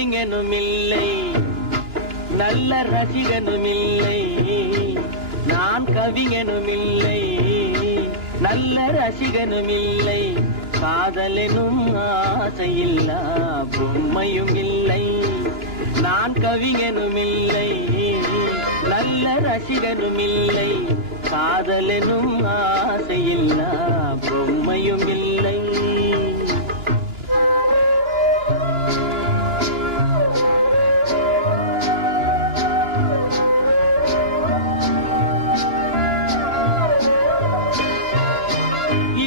கவிஞனும் இல்லை, நல்ல ரசிகனும் இல்லை. நான் கவிஞனும் இல்லை, நல்ல ரசிகனும் இல்லை. காதலெனும் ஆசையில்லா பொம்மையும் இல்லை. நான் கவிஞனும் இல்லை, நல்ல ரசிகனும் இல்லை. காதலெனும் ஆசையில்லா பொம்மையும் இல்லை.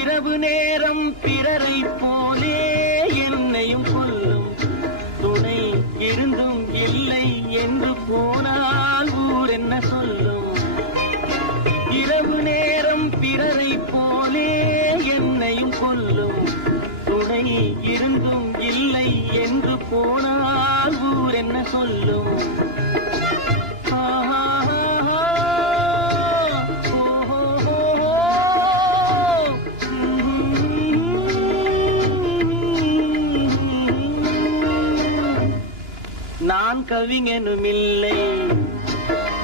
இரவு நேரம் பிறரை போலே என்னையும் கொல்லும் துணை இருந்தும் இல்லை என்று போனால் ஊர் என்ன சொல்லும். இரவு நேரம் பிறரை போலே என்னையும் கொல்லும் துணை இருந்தும் இல்லை என்று போனால் ஊர் என்ன சொல்லும். நான் கவிஞனும் இல்லை,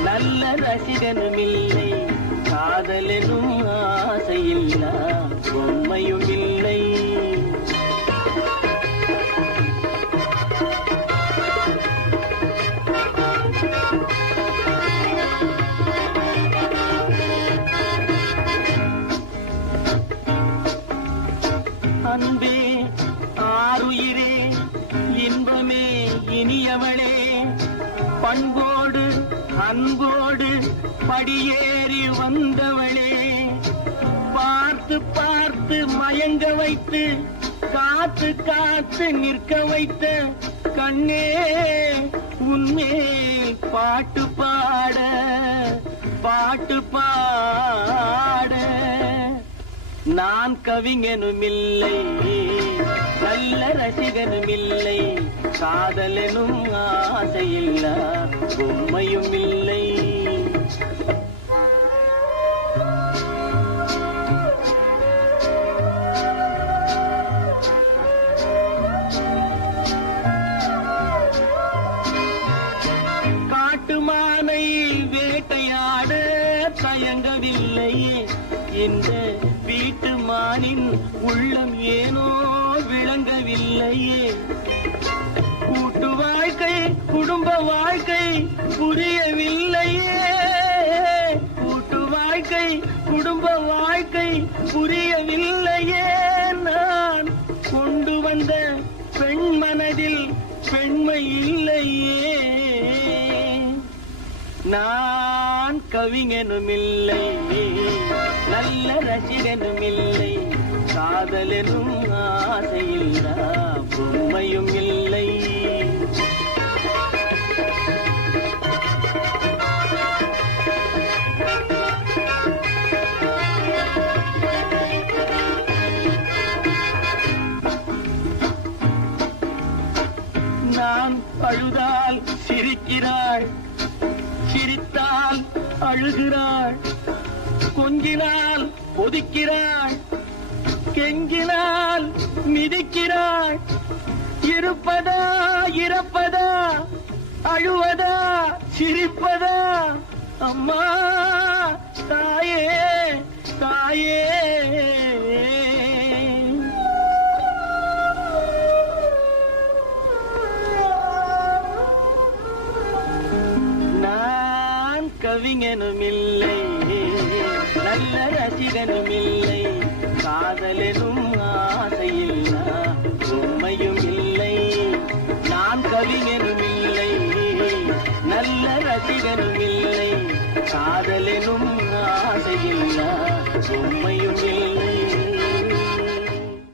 நல்ல ரசிகனும் இல்லை. காதலெனும் ஆசையில்லா பொம்மையும் இல்லை. அன்பே ஆருயிரே இன்பமே இனியவளே, பண்போடு அன்போடு படியேறி வந்தவளே, பார்த்து பார்த்து மயங்க வைத்து காத்து காத்து நிற்க வைத்த கண்ணே, உன்மேல் பாட்டு பாட பாட்டு பாட. நான் கவிஞனும் இல்லை, நல்ல ரசிகனும் இல்லை. காதலெனும் ஆசையில்லா பொம்மையும் இல்லை. காட்டுமானை வேட்டையாட தயங்கவில்லையே, இந்த வீட்டு மானின் உள்ளம் ஏனோ விளங்கவில்லையே. கூட்டு வாழ்க்கை குடும்ப வாழ்க்கை புரியவில்லையே, கூட்டு வாழ்க்கை குடும்ப வாழ்க்கை புரியவில்லையே. நான் கொண்டு வந்த பெண் மனதில் பெண்மை இல்லையே. நான் கவிஞனும் இல்லை, நல்ல ரசிகனும் இல்லை. காதலெனும் ஆசையில்லா பொம்மையும் இல்லை. நான் அழுதால் சிரிக்கிறாள், சிரித்தால் அழுகிறாள். கொஞ்சினால் ஒதுக்கிறாள், கெஞ்சினால் மிதிக்கிறாள். இருப்பதா இறப்பதா, அழுவதா சிரிப்பதா, அம்மா தாயே தாயே. நான் கவிஞனும் இல்லை, நல்ல ரசிகனும் இல்லை. காதலெனும் ஆசையில்லா பொம்மையும் இல்லை. நான் கவிஞனும் இல்லை, நல்ல ரசிகனும் இல்லை. காதலெனும் ஆசையில்லா பொம்மை